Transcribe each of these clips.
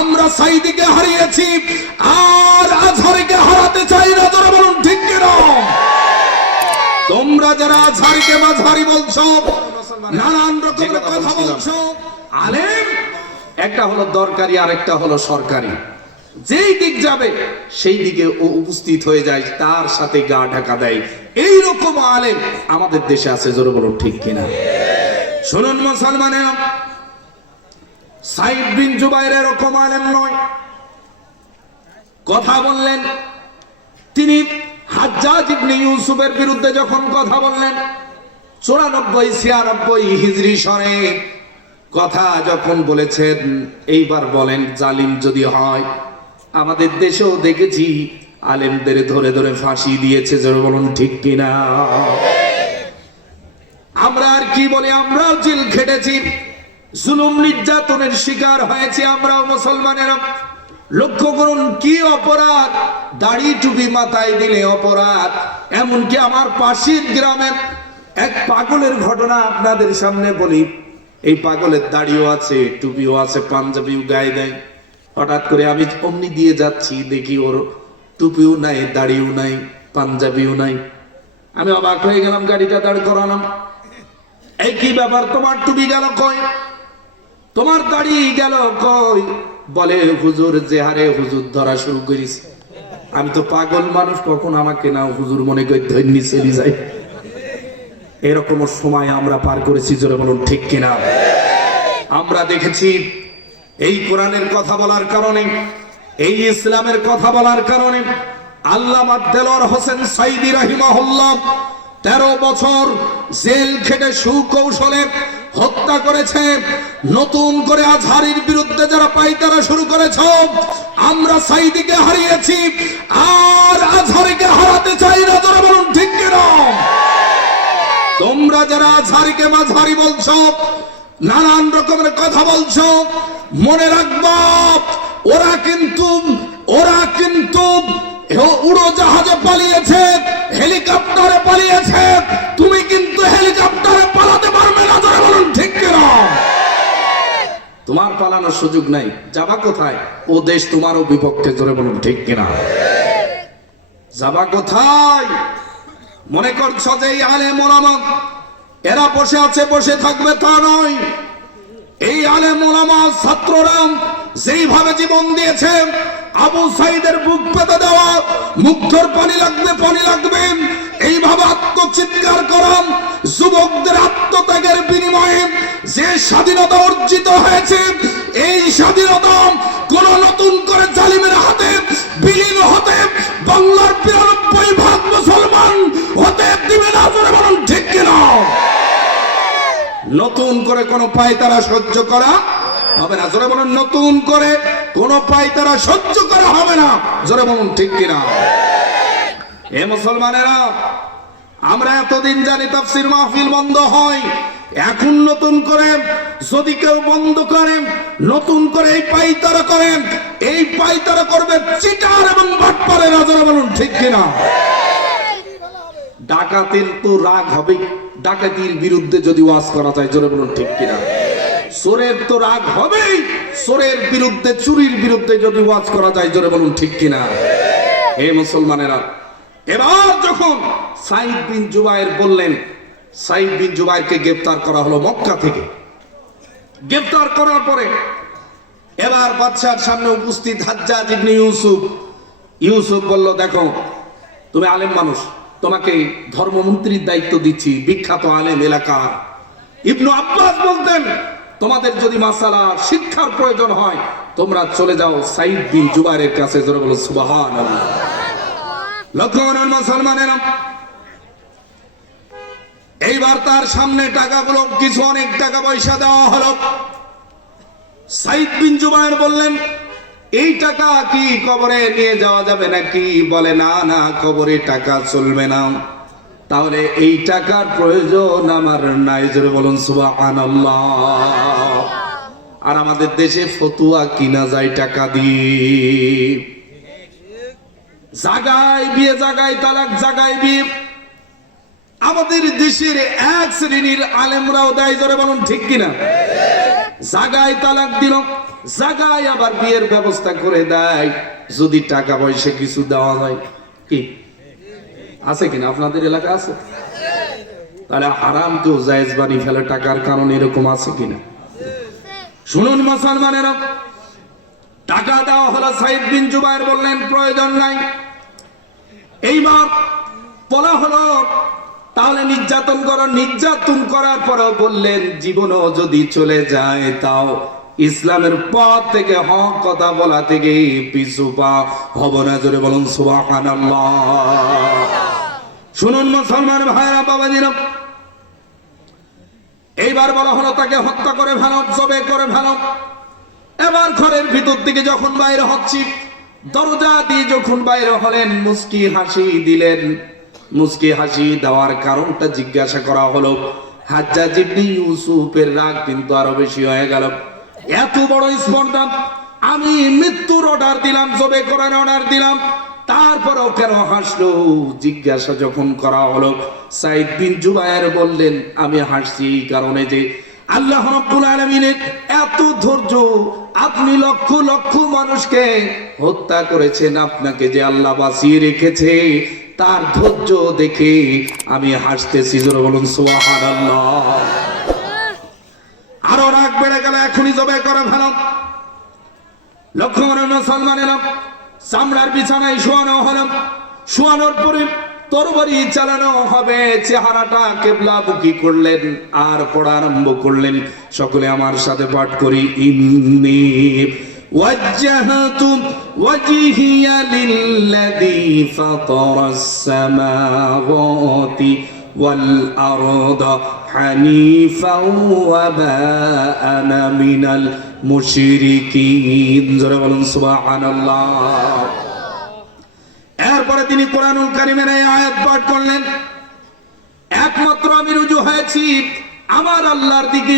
আমরা সাইদিকে হারিয়েছি আর আজহারিকে হারাতে চাই না তোরা বলুন ঠিক কিনা? তোমরা যারা আজহারিকে মাঝহারি বলছো নানান রকমের কথা বলছো আলেম একটা হলো দরকারি আর একটা হলো সরকারি। যেই দিক যাবে সেই দিকে ও উপস্থিত হয়ে যায় তার সাথে গা ঢাকা দেয়। এই রকম আলেম আমাদের দেশে আছে জোরে বলুন ঠিক কিনা? শুনুন মুসলমানেরা সাইদ বিন জুবাইর এরকম আলেম নয়। কথা বললেন, তিনি হাজ্জাজ ইবনে ইউসুফের বিরুদ্ধে যখন কথা বললেন, চুরানব্বই, ছিয়ানব্বই হিজরি সনে কথা যখন বলেছেন, এইবার বলেন, জালিম যদি হয়, আমাদের দেশেও দেখেছি, আলেমদের ধরে ধরে ফাঁসি দিয়েছে বলুন, ঠিক কিনা? আমরা আর কি বলি, আমরাও জেল খেটেছি। জুলুম নির্যাতনের শিকার হয়েছি আমরাও মুসলমানেরা। লক্ষ্য করুন কি অপরাধ? দাড়ি টুপি মাথায় দিলে অপরাধ। এমনকি আমার পাশের গ্রামের এক পাগলের ঘটনা আপনাদের সামনে বলি। এই পাগলের দাড়িও আছে, টুপিও আছে, পাঞ্জাবিও গায়ে দেয়। হঠাৎ করে আমি অমনি দিয়ে যাচ্ছি, দেখি ওর টুপিও নাই, দাড়িও নাই, পাঞ্জাবিও নাই। আমি অবাক হয়ে গেলাম, গাড়িটা দাঁড় করালাম। এই কি ব্যাপার, তোমার টুপি গেল কই? তোমার দাড়ি গেল কই? বলে, হুজুর যে হারে হুজুর ধরা শুরু করিস আমি তো পাগল মানুষ, কখন আমাকে না হুজুর মনে করি ধন্য চলে যায়? এরকম সময় আমরা পার করেছি, জোরে বলুন, ঠিক কিনা? আমরা দেখেছি এই কোরআনের কথা বলার কারণে, এই ইসলামের কথা বলার কারণে আল্লাহ দেলোয়ার হোসেন সাইদি রাহিমাহুল্লাহ তেরো বছর জেল খেটে সুকৌশলে হত্যা করেছে, নতুন করে আজহারির বিরুদ্ধে যারা পাইতারা শুরু করেছ, আমরা সাইদিকে হারিয়েছি, আর আজহারিকে হারাতে চাই না তোরা বলুন ঠিক কিনা? তোমরা যারা আজহারিকে মাঝহারি বলছো, নানান রকমের কথা বলছো, মনে রাখবা, ওরা কিন্তু ওরা কিন্তু উড়োজাহাজে পালিয়েছে, হেলিকপ্টারে পালিয়েছে। তুমি কিন্তু হেলিকপ্টারে পালাতে পারবে না যারা বলুন, ঠিক কিনা তোমার পালানোর সুযোগ নাই, যাবা কোথায়? ও দেশ তোমারও বিপক্ষে জোরে বলুন, ঠিক কিনা যাবা কোথায়? মনে করছ যে আলে মোলামা এরা বসে আছে, বসে থাকবে তা নয়। এই আলে মোলামা ছাত্ররা যেইভাবে জীবন দিয়েছে আবু সাইদের বুক পেতে দেওয়া মুগ্ধর পানি লাগবে পানি লাগবে। এইভাবে আত্মচিৎকার করাম যুবকদের আত্মত্যাগের বিনিময়ে যে স্বাধীনতা অর্জিত হয়েছে, এই স্বাধীনতা কোন নতুন করে জালিমের হাতে, বিলীন হতে, বাংলার বিরানব্বই ভাগ মুসলমান হতে দিবে না বলুন, ঠিক কিনা নতুন করে কোনো পায়তারা সহ্য করা হবে না। জোরে বলুন, নতুন করে কোনো পায়তারা সহ্য করা হবে না। জোরে বলুন, ঠিক কিনা? এ মুসলমানেরা, আমরা এতদিন জানি তাফসির মাহফিল বন্ধ হয়। এখন নতুন করে যদি কেউ বন্ধ করে, নতুন করে এই পাইতারা করেন, এই পাইতারা করবে চিটার এবং বাটপারে রাজারা বলুন, ঠিক কিনা? ডাকাতের তো রাগ হবে। ডাকাতির বিরুদ্ধে যদি ওয়াজ করা যায়, জোরে বলুন, ঠিক কিনা? চোরের তো রাগ হবেই। চোরের বিরুদ্ধে, চুরির বিরুদ্ধে যদি ওয়াজ করা যায়, জোরে বলুন ঠিক কিনা? হে মুসলমানেরা, এবার যখন সাইদ বিন জুবাইর বললেন, সাইদ বিন জুবাইরকে গ্রেফতার করা হলো মক্কা থেকে। গ্রেফতার করার পরে এবার বাদশার সামনে উপস্থিত হাজ্জাজ ইবনে ইউসুফ। ইউসুফ বলল, দেখো, তুমি আলেম মানুষ, তোমাকে ধর্মমন্ত্রীর দায়িত্ব দিচ্ছি, বিখ্যাত আলেম এলাকার। ইবনু আব্বাস বলতেন তোমাদের যদি মাসালা শিক্ষার প্রয়োজন হয়, তোমরা চলে যাও সাইদ বিন জুবাইরের কাছে, জোরে বলো সুবাহান লক্ষ্য মুসলমানেরা, এইবার তার সামনে টাকাগুলো, কিছু অনেক টাকা পয়সা দেওয়া হলো। সাইদ বিন জুবাইর বললেন, এই টাকা কি কবরে নিয়ে যাওয়া যাবে নাকি? বলে, না না, কবরে টাকা চলবে না। তাহলে এই টাকার প্রয়োজন আমার নাই। জোরে বলুন, সুবহানাল্লাহ। আর আমাদের দেশে ফতুয়া কিনা যায় টাকা দিয়ে। জাগায় বিয়ে, জাগায় তালাক, জাগায় বিয়ে। আমাদের দেশের এক শ্রেণির আলেমরাও দেয়, জোরে বলুন, ঠিক কিনা? জাগায় তালাক দিল, জাগায় আবার বিয়ের ব্যবস্থা করে দেয়। যদি টাকা পয়সা কিছু দেওয়া হয়, কি? আছে কিনা? আপনাদের এলাকা আছে? তাহলে হারাম কেউ জায়েজ বাড়ি ফেলে টাকার কারণ এরকম আছে কিনা? শুনুন মুসলমানেরা, টাকা দেওয়া হলো সাইদ বিন জুবাইর বললেন, প্রয়োজন নাই। এইবার বলা হলো, তাহলে নির্যাতন করো, নির্যাতন করার পরেও বললেন, জীবনও যদি চলে যায়, তাও ইসলামের পথ থেকে, হক কথা বলা থেকে পিছু পা হব না। জোরে বলুন, সুবহানাল্লাহ। শুনুন মুসলমান ভাইরা বাবাজিরা। এইবার বলা হলো, তাকে হত্যা করে ভালো জবে করে ভালো এবার ঘরের ভিতর থেকে যখন বাইরে হচ্ছি, দরজা দিয়ে যখন বাইরে হলেন মুস্কি হাসি দিলেন। মুস্কি হাসি দেওয়ার কারণটা জিজ্ঞাসা করা হলো হাজ্জাজ ইবনে ইউসুফের রাগ কিন্তু আরও বেশি হয়ে গেল। এত বড় স্পর্ধা, আমি মৃত্যুর অর্ডার দিলাম, জবে করার অর্ডার দিলাম। তারপরেও কেন হাসলো? জিজ্ঞাসা যখন করা হলো, সাইদ বিন জুবায়ের বললেন, আমি হাসছি এই কারণে যে আল্লাহ রাব্বুল আলামিনের এত ধৈর্য, আপনি লক্ষ লক্ষ মানুষকে হত্যা করেছেন, আপনাকে যে আল্লাহ বাঁচিয়ে রেখেছে, তার ধৈর্য দেখে আমি হাসতেছি, জোরে বলুন, সুবহানাল্লাহ। আরও রাগ বেড়ে গেল, এখনই জবে করে ভালো লক্ষ্য মুসলমানেরা চামড়ার বিছানায় শোয়ানো হলো শোয়ানোর পরে তরবারি চালানো হবে চেহারাটা কেবলা বুকি করলেন আর পড়া আরম্ভ করলেন সকলে আমার সাথে পাঠ করি ইন্নি وجهت وجهي للذي فطر السماوات والأرض حنيفا وما أنا من المشركين জোরে বলুন সুবহানাল্লাহ এরপরে তিনি কোরআনুল কারিমের এই আয়াত পাঠ করলেন একমাত্র আমি রুজু হয়েছি আমার আল্লাহর দিকে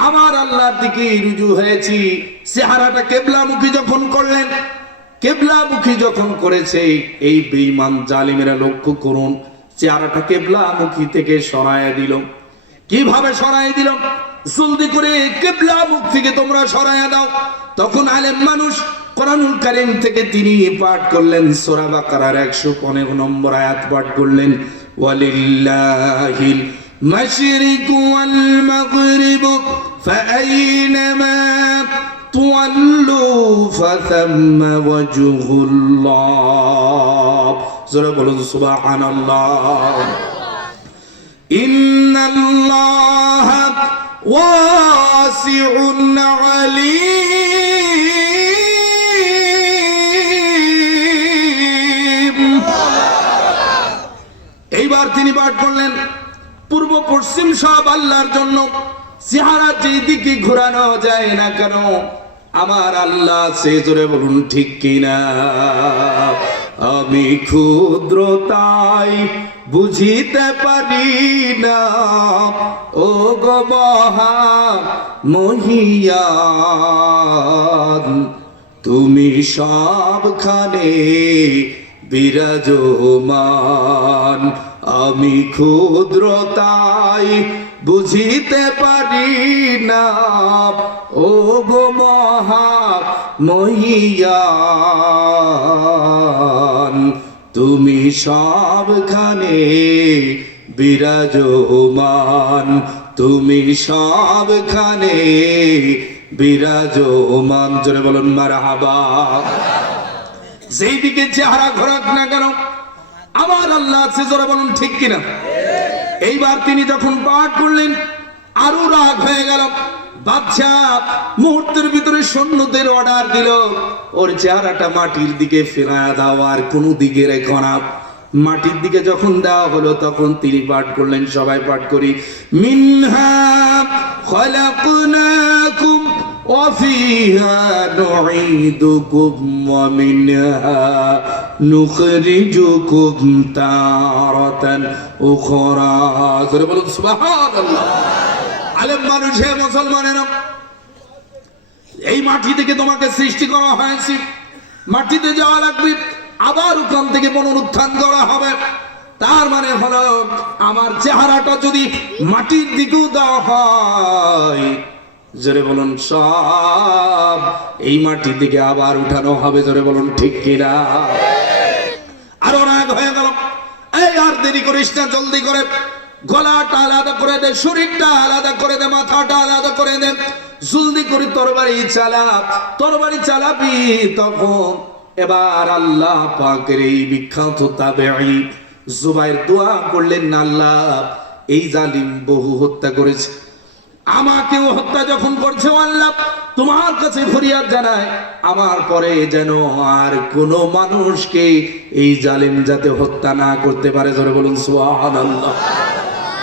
আমার আল্লাহর দিকে রুজু হয়েছি চেহারাটা কেবলামুখী যখন করলেন কেবলামুখী যখন করেছে এই বেঈমান জালিমেরা লক্ষ্য করুন চেহারাটা কেবলামুখী থেকে সরায় দিল। কীভাবে সরাই দিল? জলদি করে কেবলা মুখ থেকে তোমরা সরাইয়া দাও। তখন আলেম মানুষ থেকে তিনি পাঠ করলেন, সূরা 115 নম্বর পাঠ করলেন জোরে বলুন, সুবহানাল্লাহ। এইবার তিনি পাঠ করলেন, পূর্ব পশ্চিম সব আল্লাহর জন্য, চেহারা যেদিকে ঘোরানো যায় না কেন, আমার আল্লাহ সে জোরে বলুন, ঠিক কিনা? আমি ক্ষুদ্র তাই বুঝিতে পারি না। ও গো মহা মহিয়ান তুমি সবখানে বিরাজমান। আমি ক্ষুদ্র তাই বুঝিতে পারি না। ও গো মহা মহিয়ান তুমি সবখানে বিরাজমান। তুমি সবখানে বিরাজমান। জোরে বলুন, মারহাবা। যেই দিকে চেহারা ঘোরাক না কেন আমার আল্লাহ আছে, জোরে বলুন ঠিক কিনা? এইবার তিনি যখন পাঠ করলেন, আরও রাগ হয়ে গেল। বাচ্চা মুহূর্তের ভিতরে সৈন্যদের অর্ডার দিল, ওর চেহারাটা মাটির দিকে ফেরা দাও, আর কোনো দিকে রেখো না। মাটির দিকে যখন দেওয়া হলো, তখন তিনি পাঠ করলেন, সবাই পাঠ করি। মিনহা খলাকনাকুম وفيها نعيدكم ومنها نخرجكم تارة أخرى জোরে বলুন সুবহানাল্লাহ আলেম মানুষ হে মুসলমানেরা এই মাটি থেকে তোমাকে সৃষ্টি করা হয়েছে মাটিতে যাওয়া লাগবে আবার ওখান থেকে পুনরুত্থান করা হবে তার মানে হলো আমার চেহারাটা যদি মাটির দিকেও দেওয়া হয় জোরে বলুন, সব এই মাটি থেকে আবার উঠানো হবে, জোরে বলুন, ঠিক কিনা? আরও রাগ হয়ে গেল। এই আর দেরি করিস না, জলদি করে। গলাটা আলাদা করে দে, শরীরটা আলাদা করে দে, মাথাটা আলাদা করে দে। জলদি করে তরবারি চালা, তরবারি চালাবি তখন। এবার আল্লাহ পাকের এই বিখ্যাত তাবেঈ, জুবাইর দোয়া করলেন, আল্লাহ, এই জালিম বহু হত্যা করেছে। আমাকেও হত্যা যখন করছে আল্লাহ, তোমার কাছে ফরিয়াদ জানায়, আমার পরে যেন আর কোন মানুষকে এই জালিম যাতে হত্যা না করতে পারে। ধরে বলুন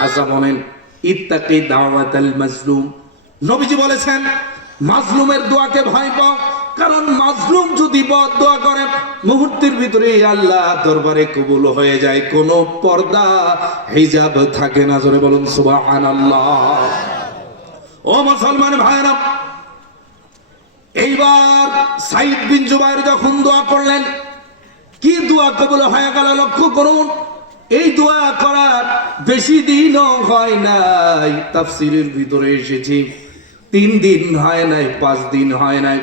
আচ্ছা বলেন মাজলুম। নবীজি বলেছেন, মাজলুমের দোয়াকে ভয় পাও, কারণ মাজলুম যদি বদ দোয়া করে, মুহূর্তের ভিতরে আল্লাহ দরবারে কবুল হয়ে যায়। কোনো পর্দা, হিজাব থাকে না। জোরে বলুন, সুবহানাল্লাহ। ও মুসলমান ভাইরা এইবার সাইদ বিন জুবাইর যখন দোয়া করলেন, কি দোয়া কবুল হয়ে গেল লক্ষ্য করুন, এই দোয়া করার বেশি দিনও হয় নাই, তাফসিরের ভিতরে এসেছি। তিন দিন হয় নাই, পাঁচ দিন হয় নাই।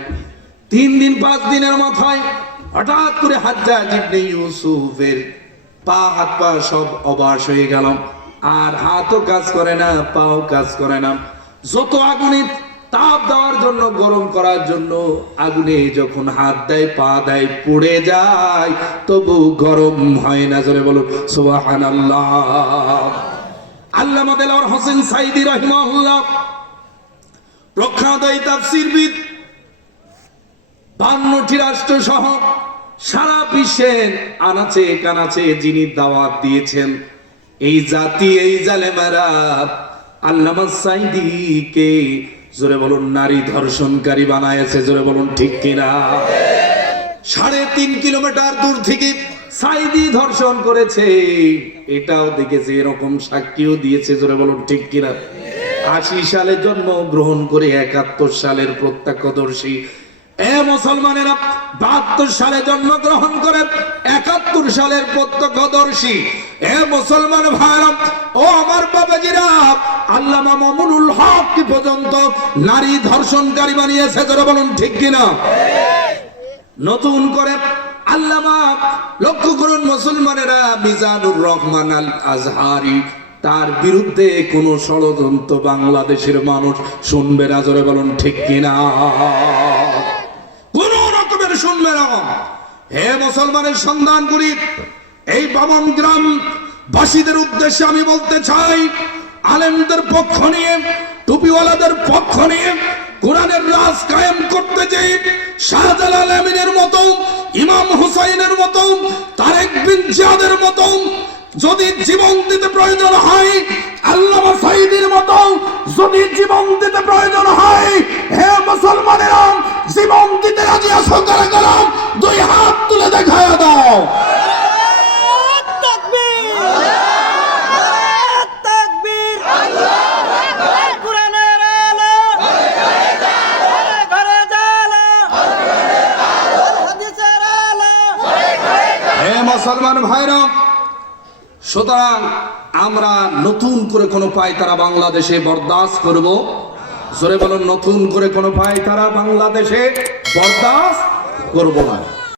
তিন দিন, পাঁচ দিনের মাথায় হঠাৎ করে হাজ্জা জিবনে ইউসুফের পা, হাত পা সব অবাস হয়ে গেল। আর হাতও কাজ করে না, পাও কাজ করে না। যত আগুনে তাপ দেওয়ার জন্য, গরম করার জন্য আগুনে যখন হাত দেয়, পা দেয়, পুড়ে যায়, তবু গরম হয় না। জোরে বলুন সুবাহান আল্লাহ হোসেন সাইদি রহিমাহুল্লাহ প্রখ্যাত তাফসিরবিদ, বান্নটি রাষ্ট্র সহ সারা বিশ্বের আনাচে কানাচে যিনি দাওয়াত দিয়েছেন, এই জাতি, এই জালেমারা আল্লামা সাইদিকে জোরে বলুন, নারী ধর্ষণকারী বানায়েছে জোরে বলুন, ঠিক কিনা? সাড়ে তিন কিলোমিটার দূর থেকে সাইদি ধর্ষণ করেছে। এটাও দেখেছে এরকম সাক্ষীও দিয়েছে, জোরে বলুন, ঠিক কিনা? আশি সালে জন্ম গ্রহণ করে একাত্তর সালের প্রত্যক্ষদর্শী এ মুসলমানেরা বাহাত্তর সালে জন্মগ্রহণ করে, একাত্তর সালের প্রত্যক্ষদর্শী। এ মুসলমান ভাইরা, ও আমার বাবাজিরা, আল্লামা মামুনুল হক পর্যন্ত নারী ধর্ষণকারী বানিয়েছে যারা বলুন ঠিক কিনা? নতুন করে আল্লামা, লক্ষ্য করুন মুসলমানেরা মিজানুর রহমান আল আজহারি, তার বিরুদ্ধে কোন ষড়যন্ত্র বাংলাদেশের মানুষ শুনবে না, জোরে বলুন ঠিক কোন? না হে মুসলমানের সন্ধানগুলি এই বামন গ্রাম বাসীদের উদ্দেশ্যে আমি বলতে চাই, আলেমদের পক্ষ নিয়ে, টুপিওয়ালাদের পক্ষ নিয়ে কোরআনের রাজ কায়েম করতে যে শাহজালাল আমিনের মতো, ইমাম হুসাইনের মতো, তারেক বিন জিয়াদের মতো যদি জীবন দিতে প্রয়োজন হয়, আল্লামা সাইদির মতো যদি জীবন দিতে প্রয়োজন হয়, হে মুসলমানেরা, জীবন দিতে রাজি আছো? কারা দুই হাত তুলে দেখায় দাও। মুসলমান ভাইরা সুতরাং আমরা নতুন করে কোনো পাই তারা বাংলাদেশে বরদাস্ত করব। জোরে বলুন, নতুন করে কোনো পায় তারা বাংলাদেশে বরদাস্ত করব না।